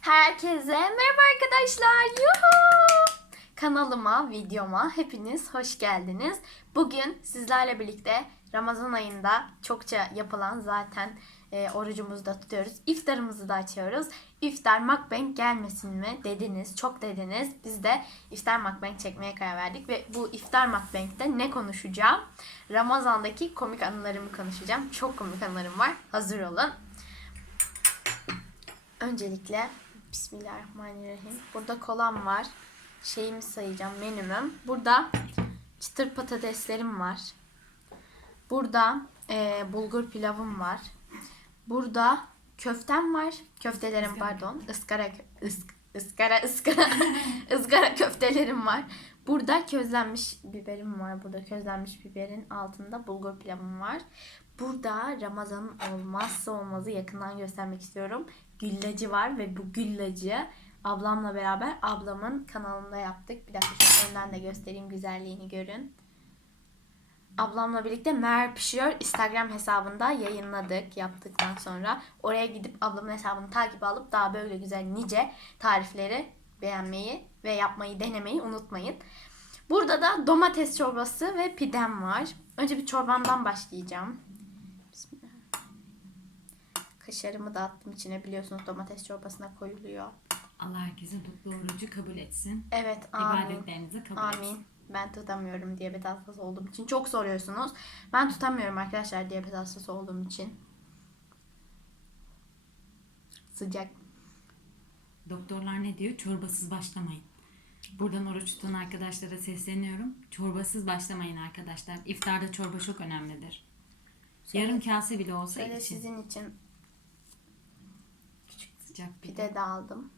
Herkese merhaba arkadaşlar. Yuhu! Kanalıma, videoma hepiniz hoş geldiniz. Bugün sizlerle birlikte Ramazan ayında çokça yapılan zaten e, orucumuzu da tutuyoruz. İftarımızı da açıyoruz. İftar mukbang gelmesin mi dediniz, çok dediniz. Biz de iftar mukbang çekmeye karar verdik ve bu iftar mukbang'de ne konuşacağım? Ramazan'daki komik anılarımı konuşacağım. Çok komik anılarım var. Hazır olun. Öncelikle Bismillahirrahmanirrahim. Burada kolam var. Şeyimi sayacağım menümüm. Burada çıtır patateslerim var. Burada e, bulgur pilavım var. Burada köftem var. Köftelerim pardon. Iskara ısk, ıskara ıskara ızgara köftelerim var. Burada közlenmiş biberim var. Burada közlenmiş biberin altında bulgur pilavım var. Burada Ramazan'ın olmazsa olmazı yakından göstermek istiyorum. Güllacı var ve bu güllacı ablamla beraber ablamın kanalında yaptık. Bir dakika şu önden de göstereyim güzelliğini görün. Ablamla birlikte Mer Pişiyor Instagram hesabında yayınladık yaptıktan sonra. Oraya gidip ablamın hesabını takip alıp daha böyle güzel nice tarifleri beğenmeyi ve yapmayı denemeyi unutmayın. Burada da domates çorbası ve pidem var. Önce bir çorbamdan başlayacağım. Kaşarımı da attım içine biliyorsunuz domates çorbasına koyuluyor. Allah herkese mutlu orucu kabul etsin. Evet amin. İbadetlerinizi kabul etsin. Amin. Ben tutamıyorum diyabet hastası olduğum için. Çok soruyorsunuz. Ben tutamıyorum arkadaşlar diyabet hastası olduğum için. Sıcak. Doktorlar ne diyor? Çorbasız başlamayın. Buradan oruç tutan arkadaşlara sesleniyorum. Çorbasız başlamayın arkadaşlar. İftarda çorba çok önemlidir. Yarım kase bile olsa Şöyle için. sizin için Sıcak bir de. pide de aldım.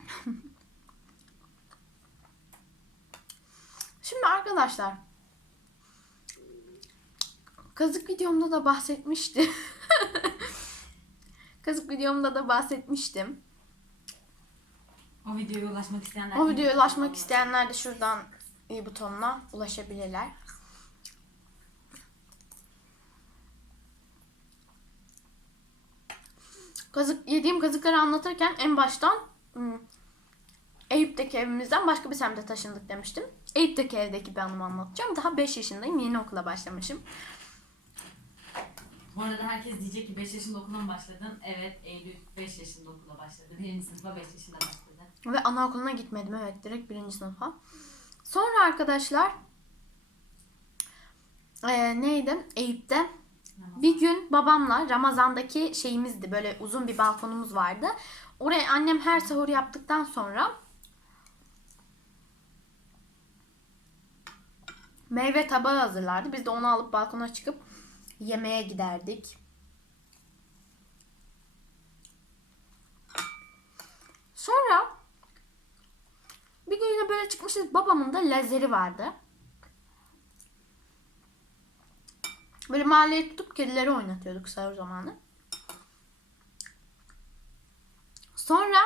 Şimdi arkadaşlar kazık videomda da bahsetmiştim. kazık videomda da bahsetmiştim. O videoya ulaşmak isteyenler... O videoya ulaşmak isteyenler de şuradan i butonuna ulaşabilirler. Kazık, yediğim kazıkları anlatırken en baştan hmm, Eyüp'teki evimizden başka bir semte taşındık demiştim. Eyüp'teki evdeki bir anımı anlatacağım. Daha 5 yaşındayım. Yeni okula başlamışım. Bu arada herkes diyecek ki 5 yaşında okula mı başladın? Evet Eylül 5 yaşında okula başladı. Birinci sınıfa 5 yaşında başladı. Ve anaokuluna gitmedim evet direkt birinci sınıfa. Sonra arkadaşlar eee, neydi? Eyüp'te bir gün babamla Ramazan'daki şeyimizdi. Böyle uzun bir balkonumuz vardı. Oraya annem her sahur yaptıktan sonra meyve tabağı hazırlardı. Biz de onu alıp balkona çıkıp yemeğe giderdik. Sonra bir gün yine böyle çıkmışız. Babamın da lazeri vardı. Böyle mahalleye tutup kedileri oynatıyorduk sahur zamanı. Sonra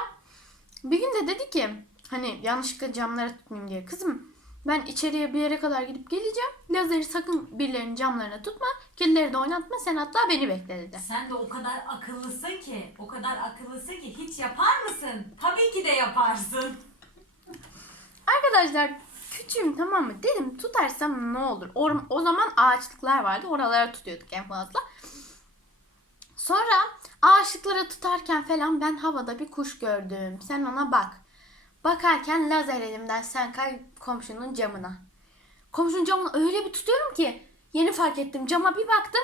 bir gün de dedi ki hani yanlışlıkla camlara tutmayayım diye. Kızım ben içeriye bir yere kadar gidip geleceğim. Lazeri sakın birilerinin camlarına tutma. Kedileri de oynatma. Sen hatta beni bekle dedi. Sen de o kadar akıllısın ki, o kadar akıllısın ki hiç yapar mısın? Tabii ki de yaparsın. Arkadaşlar küçüğüm tamam mı? Dedim tutarsam ne olur? O, o zaman ağaçlıklar vardı. Oralara tutuyorduk en fazla. Sonra ağaçlıklara tutarken falan ben havada bir kuş gördüm. Sen ona bak. Bakarken lazer elimden sen kay komşunun camına. Komşunun camına öyle bir tutuyorum ki yeni fark ettim. Cama bir baktım.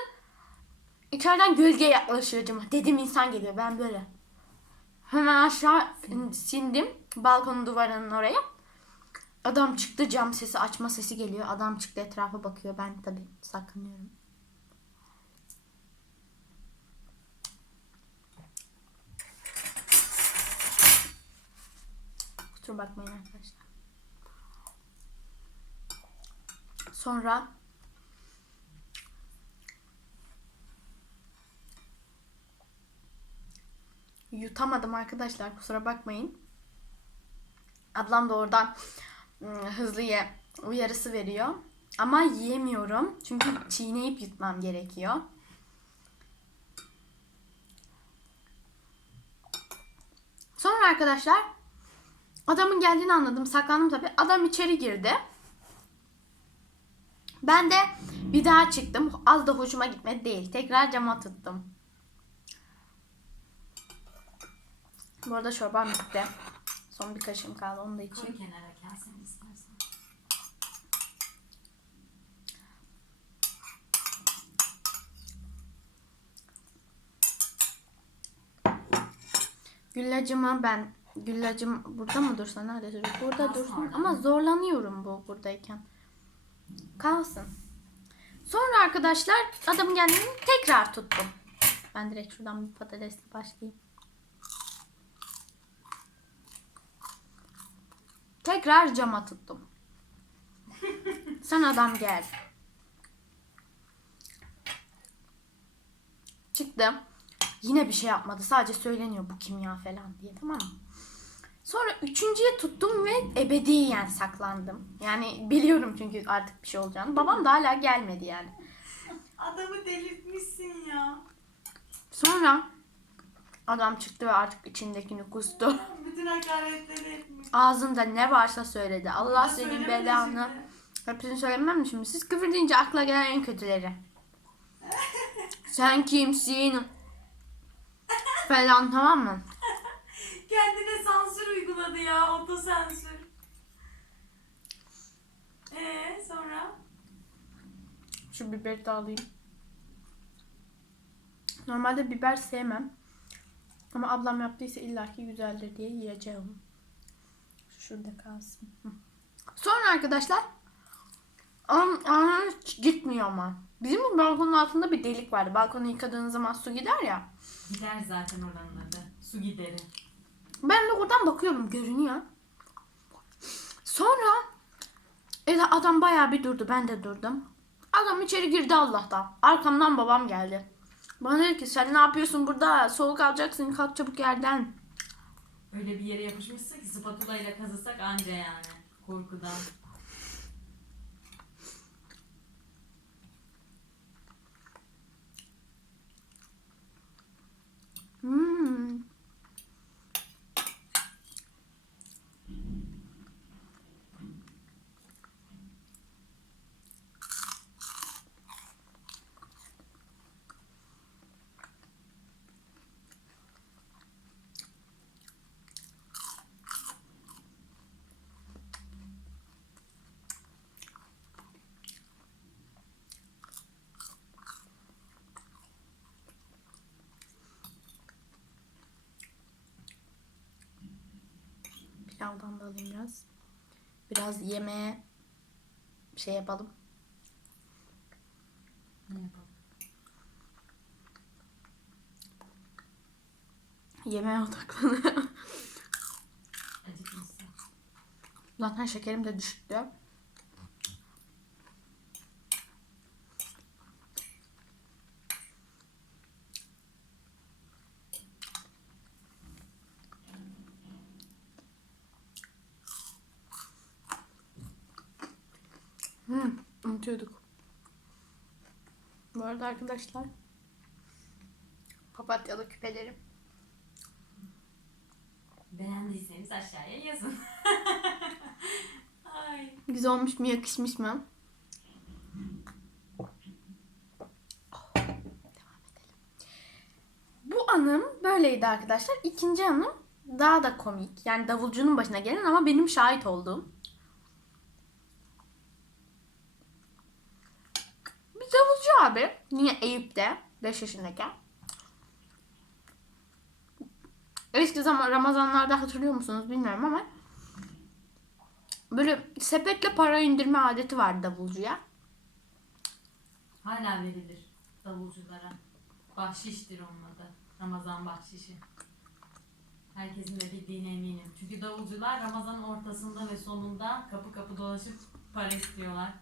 İçeriden gölge yaklaşıyor cama. Dedim insan geliyor. Ben böyle. Hemen aşağı sindim. Balkonun duvarının oraya. Adam çıktı cam sesi açma sesi geliyor. Adam çıktı etrafa bakıyor. Ben tabii saklanıyorum. Kusura bakmayın arkadaşlar. Sonra yutamadım arkadaşlar kusura bakmayın. Ablam da oradan hızlı ye uyarısı veriyor. Ama yiyemiyorum. Çünkü çiğneyip yutmam gerekiyor. Sonra arkadaşlar adamın geldiğini anladım. Saklandım tabii. Adam içeri girdi. Ben de bir daha çıktım. Az da hoşuma gitmedi değil. Tekrar cama tuttum. Bu arada çorbam bitti. Son bir kaşığım kaldı. Onu da içeyim. Koy kenara kaseni istersen. Güllacımı ben Güllacım burada mı dursa nerede durur? Burada dursun ama zorlanıyorum bu buradayken. Kalsın. Sonra arkadaşlar adamın geldiğini tekrar tuttum. Ben direkt şuradan bir patatesle başlayayım. Tekrar cama tuttum. Sen adam gel. Çıktım. Yine bir şey yapmadı. Sadece söyleniyor bu kimya falan diye tamam mı? Sonra üçüncüye tuttum ve ebediyen saklandım. Yani biliyorum çünkü artık bir şey olacağını. Babam da hala gelmedi yani. Adamı delirtmişsin ya. Sonra adam çıktı ve artık içindekini kustu. Bütün hakaretleri etmiş. Ağzında ne varsa söyledi. Allah Burada senin söylemedi belanı. şimdi. Hepsini söylemem mi şimdi? Siz küfür deyince akla gelen en kötüleri. Sen kimsin? Falan tamam mı? Kendine sansür uyguladı ya. Otosansür. Ee sonra? Şu biberi de alayım. Normalde biber sevmem. Ama ablam yaptıysa illaki güzeldir diye yiyeceğim. Şu şurada kalsın. Sonra arkadaşlar an, an gitmiyor ama. Bizim bu balkonun altında bir delik vardı. Balkonu yıkadığınız zaman su gider ya. Gider zaten oranın adı. Su gideri. Ben de oradan bakıyorum görünüyor. Sonra e, adam bayağı bir durdu. Ben de durdum. Adam içeri girdi Allah'tan. Arkamdan babam geldi. Bana dedi ki sen ne yapıyorsun burada? Soğuk alacaksın kalk çabuk yerden. Öyle bir yere yapışmışsa ki spatula ile kazısak anca yani. Korkudan. Hmm. Pilavdan da alayım biraz. Biraz yemeğe şey yapalım. Ne yapalım? Yemeğe odaklanıyorum. Zaten şekerim de düşüktü. Hmm, unutuyorduk. Bu arada arkadaşlar papatyalı küpelerim. Beğendiyseniz aşağıya yazın. Ay. Güzel olmuş mu yakışmış mı? Devam edelim. Bu anım böyleydi arkadaşlar. İkinci anım daha da komik. Yani davulcunun başına gelen ama benim şahit olduğum. Davulcu abi. Yine Eyüp'te. 5 yaşındayken. Eski zaman Ramazanlarda hatırlıyor musunuz bilmiyorum ama böyle sepetle para indirme adeti var davulcuya. Hala verilir davulculara. Bahşiştir onun. Ramazan bahşişi. Herkesin de bildiğine eminim. Çünkü davulcular Ramazan ortasında ve sonunda kapı kapı dolaşıp para istiyorlar.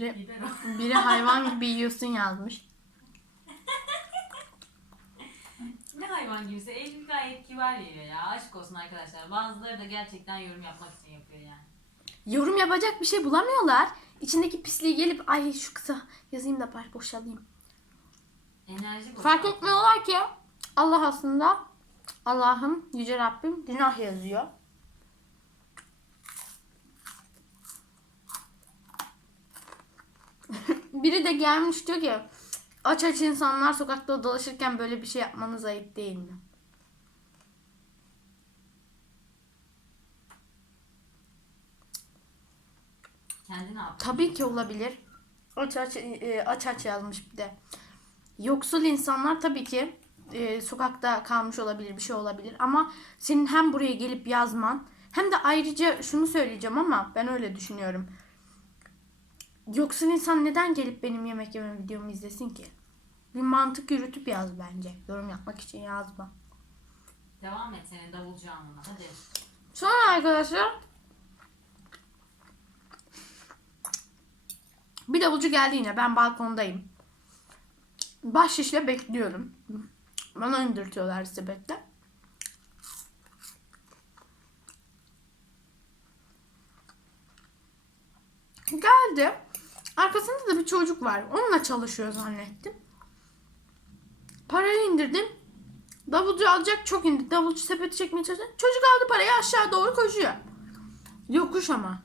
Biri, biri hayvan gibi yiyorsun yazmış. Ne hayvan gibisi. Eylül gayet kibar yiyor ya. Aşk olsun arkadaşlar. Bazıları da gerçekten yorum yapmak için yapıyor yani. Yorum yapacak bir şey bulamıyorlar. İçindeki pisliği gelip ay şu kısa yazayım da bari boşalayım. Enerji bu. Fark etmiyorlar ki Allah aslında Allah'ım yüce Rabbim günah yazıyor. Biri de gelmiş diyor ki aç aç insanlar sokakta dolaşırken böyle bir şey yapmanız ayıp değil mi? Kendi ne? Tabii ki olabilir. Aç aç, e, aç aç yazmış bir de. Yoksul insanlar tabii ki e, sokakta kalmış olabilir, bir şey olabilir. Ama senin hem buraya gelip yazman hem de ayrıca şunu söyleyeceğim ama ben öyle düşünüyorum. Yoksul insan neden gelip benim yemek yeme videomu izlesin ki? Bir mantık yürütüp yaz bence. Yorum yapmak için yazma. Devam et senin davulcu anına. Hadi. Sonra arkadaşlar bir davulcu geldi yine. Ben balkondayım. Bahşişle bekliyorum. Bana indirtiyorlar sebeple. Geldi. Arkasında da bir çocuk var. Onunla çalışıyor zannettim. Parayı indirdim. Davulcu alacak çok indi. Davulcu sepeti çekmeye çalıştı. Çocuk aldı parayı aşağı doğru koşuyor. Yokuş ama.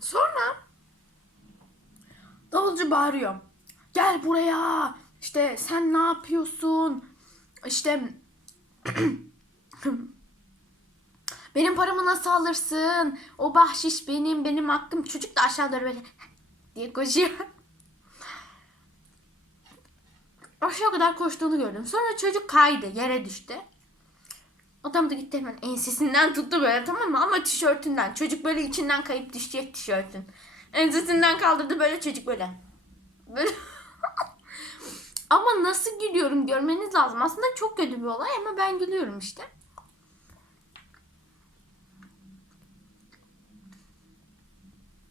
Sonra davulcu bağırıyor. Gel buraya. İşte sen ne yapıyorsun? İşte benim paramı nasıl alırsın? O bahşiş benim, benim hakkım. Çocuk da aşağı doğru böyle diye koşuyor. Aşağı kadar koştuğunu gördüm. Sonra çocuk kaydı, yere düştü. Adam da gitti hemen ensesinden tuttu böyle tamam mı? Ama tişörtünden. Çocuk böyle içinden kayıp düşecek tişörtün. Ensesinden kaldırdı böyle çocuk böyle. Böyle. ama nasıl gülüyorum görmeniz lazım. Aslında çok kötü bir olay ama ben gülüyorum işte.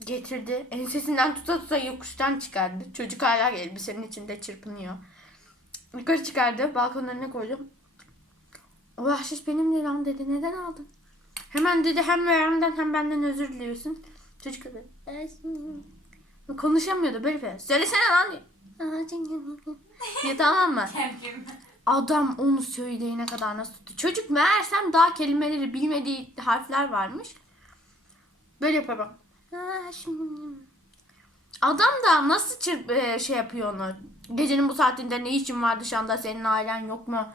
Getirdi. Ensesinden tuta tuta yokuştan çıkardı. Çocuk hala elbisenin içinde çırpınıyor. Yukarı çıkardı. Balkonun önüne koydum. O bahşiş benimdi lan dedi. Neden aldın? Hemen dedi hem Meryem'den hem benden özür diliyorsun. Çocuk "Ee, konuşamıyordu böyle böyle. Söylesene lan ya tamam mı? Adam onu söyleyene kadar nasıl tuttu. Çocuk meğersem daha kelimeleri bilmediği harfler varmış. Böyle yapıyor bak. "Aa, şimdi-" Adam da nasıl çırp e, şey yapıyor onu. Gecenin bu saatinde ne işin var dışarıda senin ailen yok mu?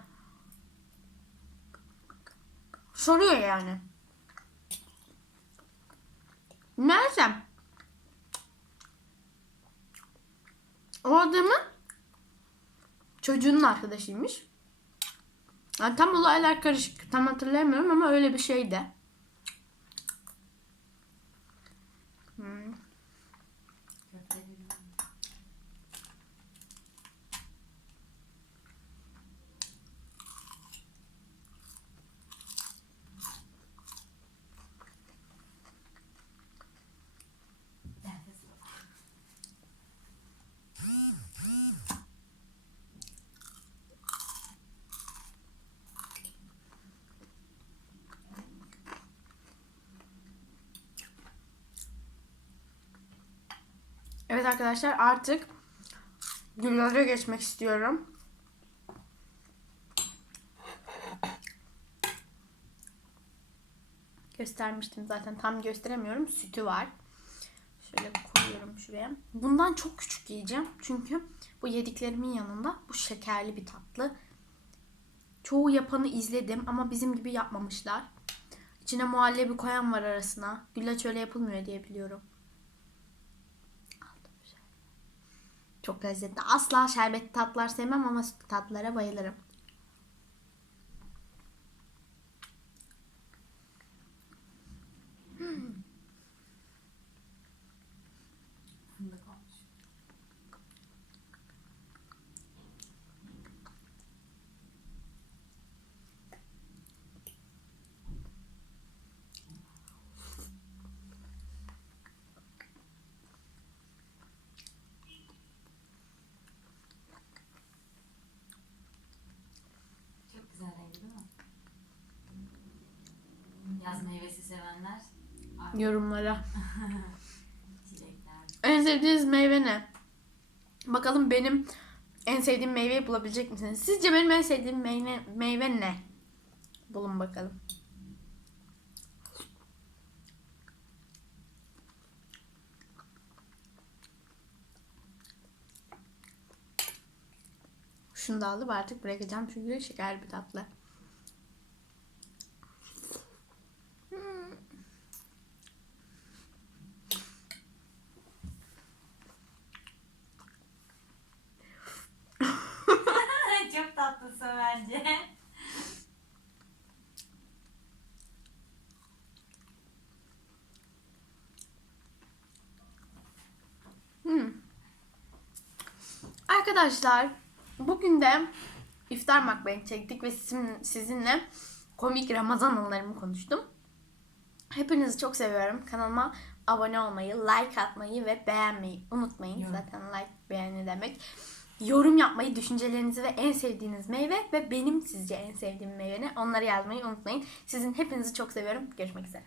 Soruyor yani. Meğersem o adamın çocuğunun arkadaşıymış. Yani tam olaylar karışık. Tam hatırlayamıyorum ama öyle bir şeydi. Hmm. Evet arkadaşlar artık güllere geçmek istiyorum. Göstermiştim zaten tam gösteremiyorum. Sütü var. Şöyle koyuyorum şuraya. Bundan çok küçük yiyeceğim. Çünkü bu yediklerimin yanında bu şekerli bir tatlı. Çoğu yapanı izledim ama bizim gibi yapmamışlar. İçine muhallebi koyan var arasına. Güllaç öyle yapılmıyor diye biliyorum. Çok lezzetli. Asla şerbetli tatlar sevmem ama sütlü tatlılara bayılırım. İsteyenler Yorumlara. çilekler. En sevdiğiniz meyve ne? Bakalım benim en sevdiğim meyveyi bulabilecek misiniz? Sizce benim en sevdiğim meyve, meyve ne? Bulun bakalım. Şunu da alıp artık bırakacağım çünkü şeker bir tatlı. Hmm. Çok tatlısın bence. Hmm. Arkadaşlar bugün de iftar makbeni çektik ve sizin, sizinle komik Ramazan anılarımı konuştum. Hepinizi çok seviyorum. Kanalıma abone olmayı, like atmayı ve beğenmeyi unutmayın. Yorum. Zaten like beğeni demek. Yorum yapmayı, düşüncelerinizi ve en sevdiğiniz meyve ve benim sizce en sevdiğim meyve ne? Onları yazmayı unutmayın. Sizin hepinizi çok seviyorum. Görüşmek üzere.